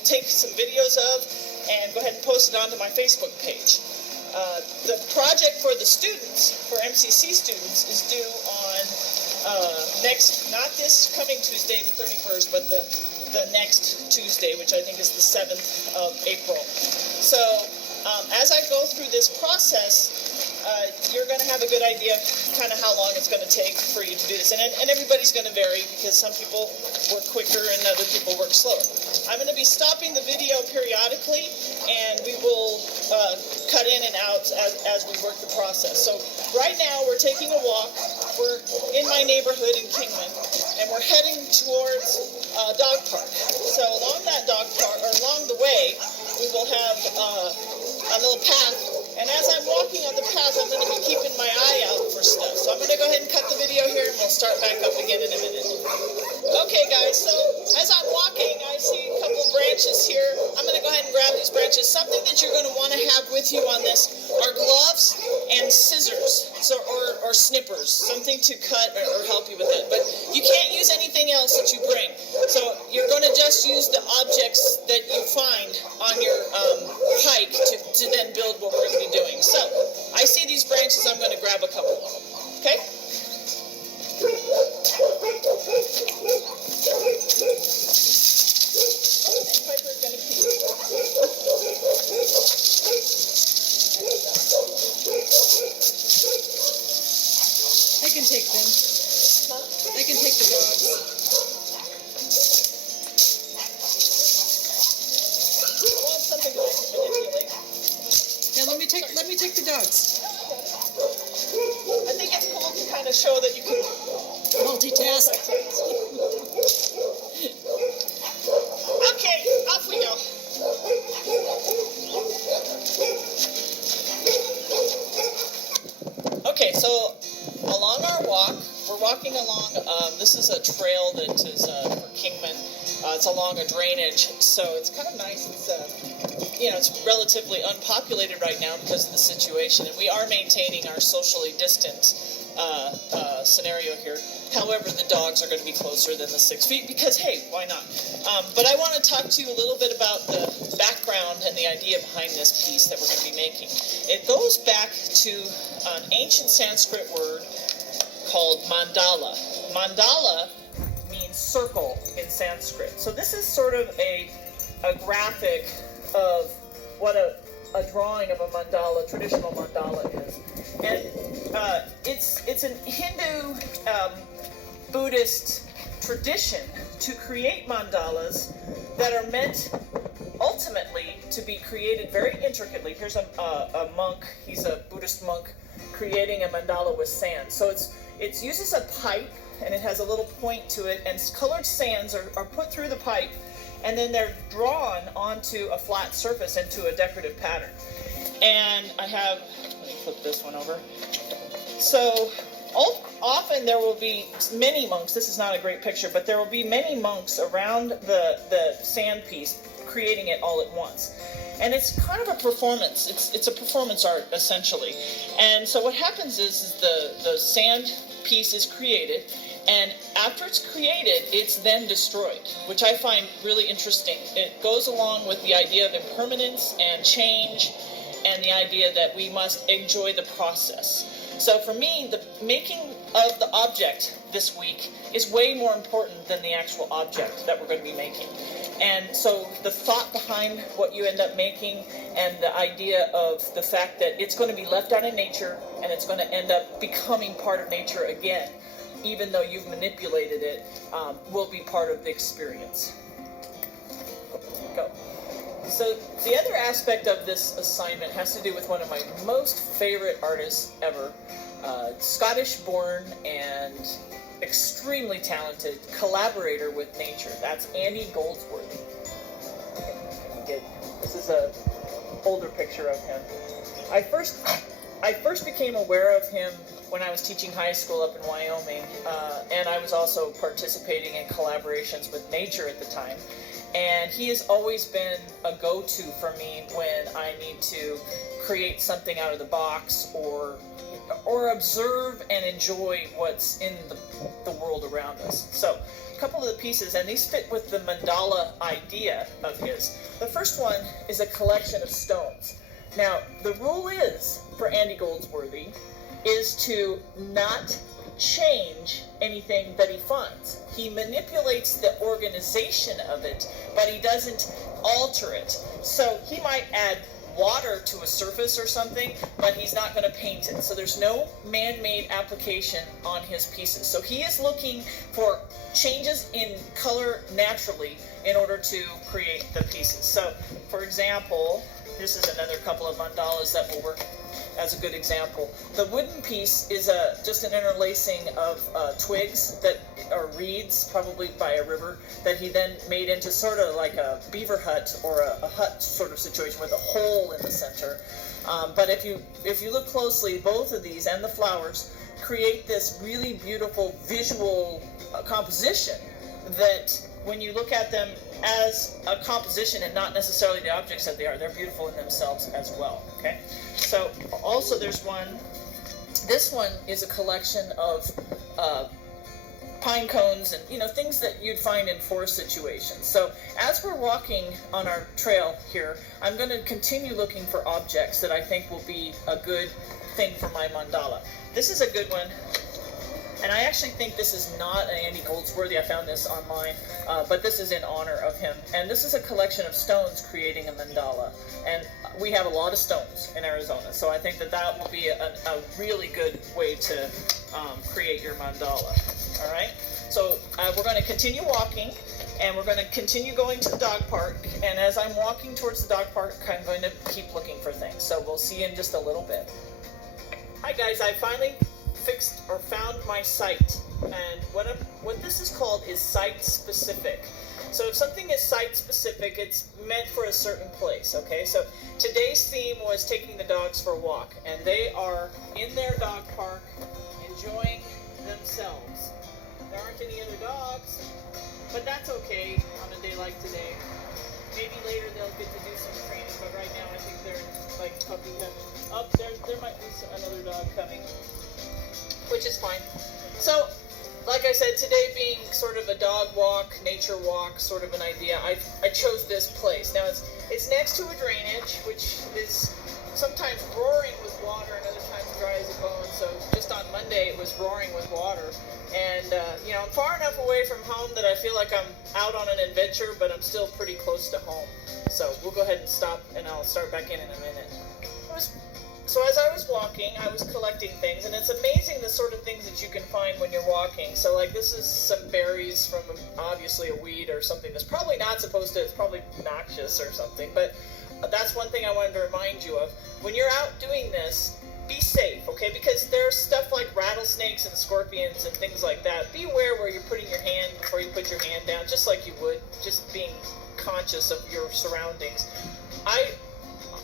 will take some videos of and go ahead and post it onto my Facebook page. The project for the students, for MCC students, is due on not this coming Tuesday, the 31st, but the next Tuesday, which I think is the 7th of April. So as I go through this process, you're going to have a good idea of kind of how long it's going to take for you to do this. And everybody's going to vary because some people work quicker and other people work slower. I'm going to be stopping the video periodically, and we will cut in and out as we work the process. So right now we're taking a walk. We're in my neighborhood in Kingman, and we're heading towards a dog park. So along that dog park, or along the way, we will have a little path. And as I'm walking on the path, I'm going to be keeping my eye out for stuff. So I'm going to go ahead and cut the video here, and we'll start back up again in a minute. Okay, guys, so as I'm walking, I see a couple branches here. I'm going to go ahead and grab these branches. Something that you're going to want to have with you on this are gloves and scissors, or snippers, something to cut or help you with it. But you can't use anything else that you bring. So you're going to just use the objects that you find on your hike to then build what we're going to be doing. So I see these branches. I'm going to grab a couple of them. Okay? Piper's going to pee. I can take them. Huh? I can take the dogs. I want something that I can manipulate. Yeah, let me take the dogs. I think it's cool to kind of show that you can Multitask. Okay, off we go. Okay, so along our walk, we're walking along, this is a trail that is for Kingman. It's along a drainage, so it's kind of nice. It's relatively unpopulated right now because of the situation, and we are maintaining our socially distant scenario here. However, the dogs are going to be closer than the 6 feet because, hey, why not? But I want to talk to you a little bit about the background and the idea behind this piece that we're going to be making. It goes back to an ancient Sanskrit word called mandala. Mandala means circle in Sanskrit. So this is sort of a graphic of what a drawing of a mandala, traditional mandala is. And it's an Hindu Buddhist tradition to create mandalas that are meant ultimately to be created very intricately. Here's a monk, he's a Buddhist monk, creating a mandala with sand. So it uses a pipe, and it has a little point to it, and colored sands are put through the pipe, and then they're drawn onto a flat surface into a decorative pattern. And let me flip this one over. So often there will be many monks, this is not a great picture, but there will be many monks around the sand piece creating it all at once. And it's kind of a performance. It's a performance art, essentially. And so what happens is the sand piece is created, and after it's created, it's then destroyed, which I find really interesting. It goes along with the idea of impermanence and change, and the idea that we must enjoy the process. So for me, the making of the object this week is way more important than the actual object that we're going to be making. And so the thought behind what you end up making, and the idea of the fact that it's going to be left out in nature, and it's going to end up becoming part of nature again, even though you've manipulated it, will be part of the experience. Go. So the other aspect of this assignment has to do with one of my most favorite artists ever, Scottish-born and extremely talented collaborator with nature. That's Andy Goldsworthy. This is an older picture of him. I first became aware of him when I was teaching high school up in Wyoming, and I was also participating in collaborations with nature at the time. And he has always been a go-to for me when I need to create something out of the box, or observe and enjoy what's in the world around us. So couple of the pieces, and these fit with the mandala idea of his. The first one is a collection of stones. Now, the rule is, for Andy Goldsworthy, is to not change anything that he finds. He manipulates the organization of it, but he doesn't alter it. So he might add water to a surface or something, but he's not going to paint it. So there's no man-made application on his pieces. So he is looking for changes in color naturally in order to create the pieces. So, for example, this is another couple of mandalas that will work as a good example. The wooden piece is just an interlacing of twigs that are reeds, probably by a river, that he then made into sort of like a beaver hut or a hut sort of situation with a hole in the center. But if you look closely, both of these and the flowers create this really beautiful visual composition that when you look at them as a composition and not necessarily the objects that they are, they're beautiful in themselves as well, okay? So also there's one, this one is a collection of pine cones and, you know, things that you'd find in forest situations. So as we're walking on our trail here, I'm going to continue looking for objects that I think will be a good thing for my mandala. This is a good one. And I actually think this is not an Andy Goldsworthy. I found this online, but this is in honor of him. And this is a collection of stones creating a mandala. And we have a lot of stones in Arizona, so I think that will be a really good way to create your mandala. All right? So we're going to continue walking, and we're going to continue going to the dog park. And as I'm walking towards the dog park, I'm going to keep looking for things. So we'll see you in just a little bit. Hi guys, I finally fixed or found my site, and what this is called is site specific. So if something is site specific, it's meant for a certain place, okay? So today's theme was taking the dogs for a walk, and they are in their dog park enjoying themselves. There aren't any other dogs, but that's okay on a day like today. Maybe later they'll get to do some training, but right now I think they're like puppy heaven. Up there might be another dog coming, which is fine. So, like I said, today being sort of a dog walk, nature walk, sort of an idea, I chose this place. Now, it's next to a drainage, which is sometimes roaring with water and other times dry as a bone. So just on Monday, it was roaring with water. And, you know, I'm far enough away from home that I feel like I'm out on an adventure, but I'm still pretty close to home. So we'll go ahead and stop, and I'll start back in a minute. So as I was walking, I was collecting things, and it's amazing the sort of things that you can find when you're walking. So like this is some berries from obviously a weed or something that's probably not supposed to, it's probably noxious or something, but that's one thing I wanted to remind you of. When you're out doing this, be safe, okay? Because there's stuff like rattlesnakes and scorpions and things like that. Be aware where you're putting your hand before you put your hand down, just like you would, just being conscious of your surroundings.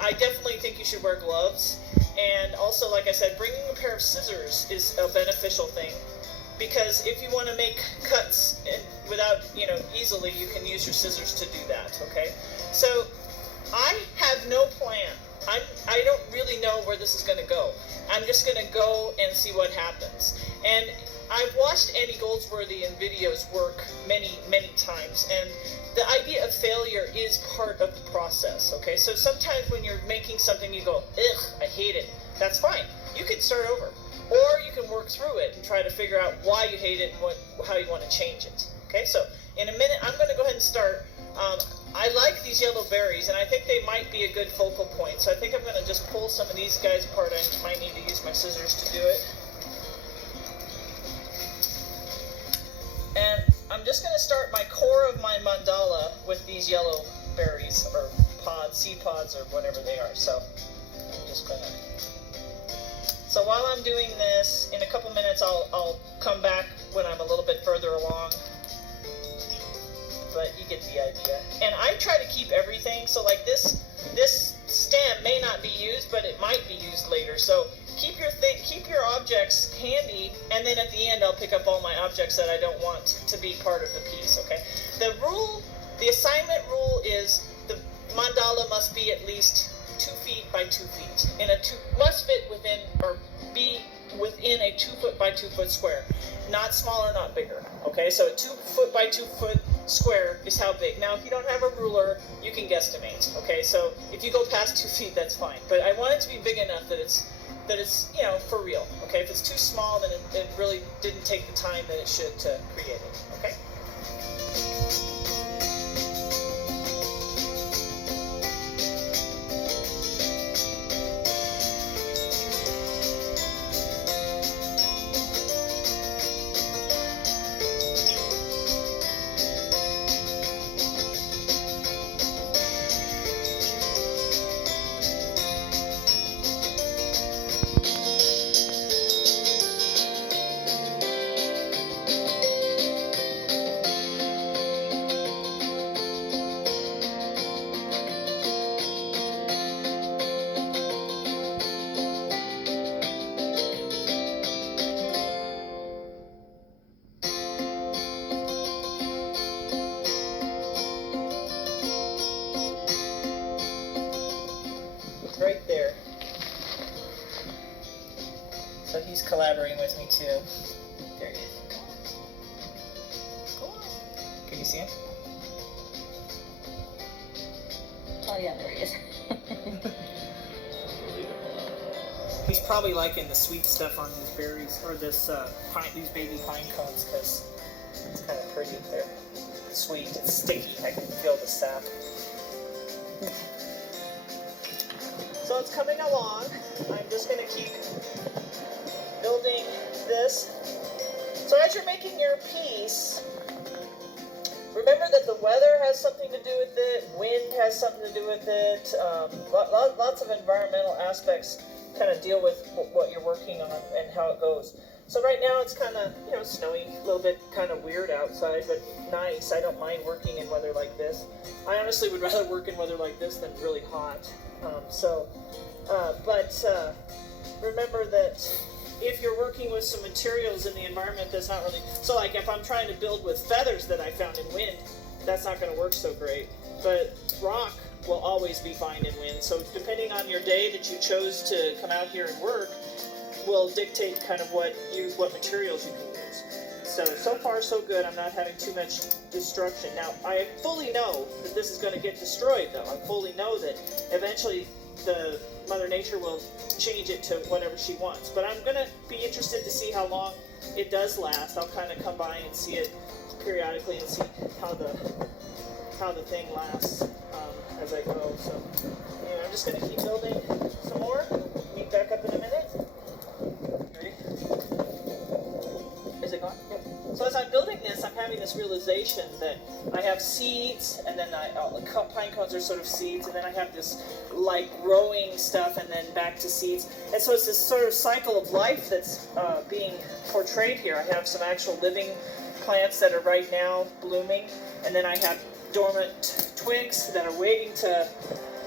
I definitely think you should wear gloves, and also, like I said, bringing a pair of scissors is a beneficial thing, because if you want to make cuts without, you know, easily, you can use your scissors to do that, okay? So, I have no plan. I don't really know where this is going to go. I'm just going to go and see what happens. And I've watched Andy Goldsworthy in videos work many, many times, and the idea of failure is part of the process, okay? So sometimes when you're making something, you go, ugh, I hate it. That's fine. You can start over. Or you can work through it and try to figure out why you hate it and how you want to change it, okay? So in a minute, I'm going to go ahead and start. I like these yellow berries, and I think they might be a good focal point. So I think I'm going to just pull some of these guys apart. I might need to use my scissors to do it. And I'm just going to start my core of my mandala with these yellow berries, or pods, seed pods, or whatever they are. So I'm just going to... So while I'm doing this, in a couple minutes I'll come back when I'm a little bit further along. But you get the idea. And I try to keep everything, so like this stem may not be used, but it might be used later. So keep your objects handy, and then at the end I'll pick up all my objects that I don't want to be part of the piece, okay? The assignment rule is the mandala must be at least 2 feet by 2 feet. Must fit within, or be within a 2 foot by 2 foot square, not smaller, not bigger. Okay, so a 2 foot by 2 foot square is how big. Now, if you don't have a ruler, you can guesstimate. Okay, so if you go past 2 feet, that's fine. But I want it to be big enough that it's for real. Okay, if it's too small, then it really didn't take the time that it should to create it. Okay. Right there. So he's collaborating with me too. There he is. Go on. Can you see him? Oh yeah, there he is. He's probably liking the sweet stuff on these berries, or these baby pine cones, because it's kind of pretty. They're sweet. It's sticky. I can feel the sap. So it's coming along. I'm just going to keep building this. So as you're making your piece, remember that the weather has something to do with it, wind has something to do with it, lots of environmental aspects kind of deal with what you're working on and how it goes. So right now it's kind of, snowy, a little bit kind of weird outside, but nice. I don't mind working in weather like this. I honestly would rather work in weather like this than really hot. But remember that if you're working with some materials in the environment that's not really, so like if I'm trying to build with feathers that I found in wind, that's not going to work so great. But rock will always be fine in wind. So depending on your day that you chose to come out here and work, will dictate kind of what materials you can use. So far so good. I'm not having too much destruction. Now, I fully know that this is going to get destroyed, though. I fully know that eventually the Mother Nature will change it to whatever she wants. But I'm going to be interested to see how long it does last. I'll kind of come by and see it periodically and see how the thing lasts as I go. So anyway, I'm just going to keep building some more. Meet back up in a minute. Ready? Is it gone? Yep. So as I'm building this, I'm having this realization that I have seeds, and then pine cones are sort of seeds, and then I have this like growing stuff, and then back to seeds. And so it's this sort of cycle of life that's being portrayed here. I have some actual living plants that are right now blooming, and then I have dormant twigs that are waiting to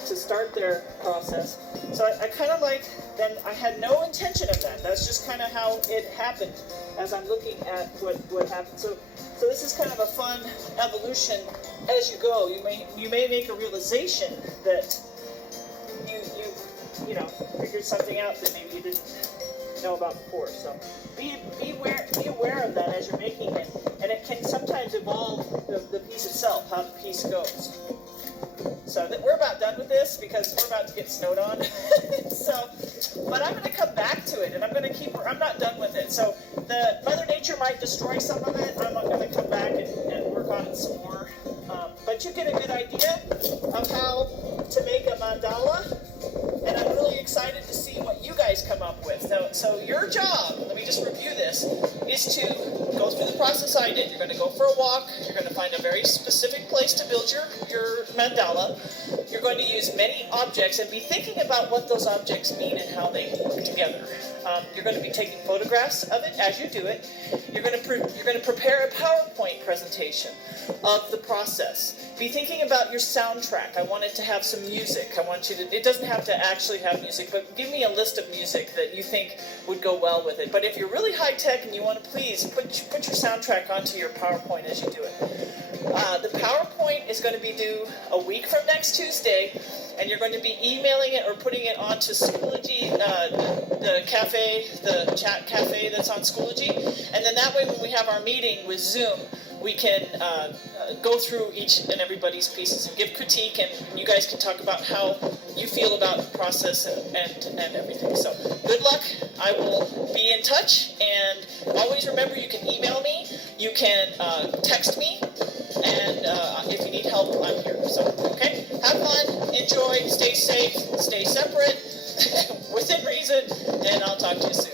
start their process. So I kind of like, then I had no intention of that. That's just kind of how it happened as I'm looking at what happened. So this is kind of a fun evolution as you go. You may make a realization that you figured something out that maybe you didn't know about before. So be aware of that as you're making it, and it can sometimes evolve the piece itself, how the piece goes. So we're about done with this because we're about to get snowed on. But I'm going to come back to it, and I'm not done with it. So the Mother Nature might destroy some of it. I'm not going to come back and work on it some more. But you get a good idea of how to make a mandala, and I'm really excited to see what you guys come up with. So your job, let me just review this, is to go through the process I did. You're going to go for a walk. You're going to find a very specific place to build your mandala. You're going to use many objects and be thinking about what those objects mean and how they work together. You're going to be taking photographs of it as you do it. You're going to prepare a PowerPoint presentation of the process. Be thinking about your soundtrack. I want it to have some music. I want you to, it doesn't have to actually have music, but give me a list of music that you think would go well with it. But if you're really high tech and you want to, please put your soundtrack onto your PowerPoint as you do it. The PowerPoint is going to be due a week from next Tuesday, and you're going to be emailing it or putting it onto Schoology, the cafe, the chat cafe that's on Schoology, and then that way when we have our meeting with Zoom, we can go through each and everybody's pieces and give critique, and you guys can talk about how you feel about the process and everything. So good luck. I will be in touch, and always remember you can email me, you can text me, and if you need help, I'm here. So, okay, have fun, enjoy, stay safe, stay separate, within reason, and I'll talk to you soon.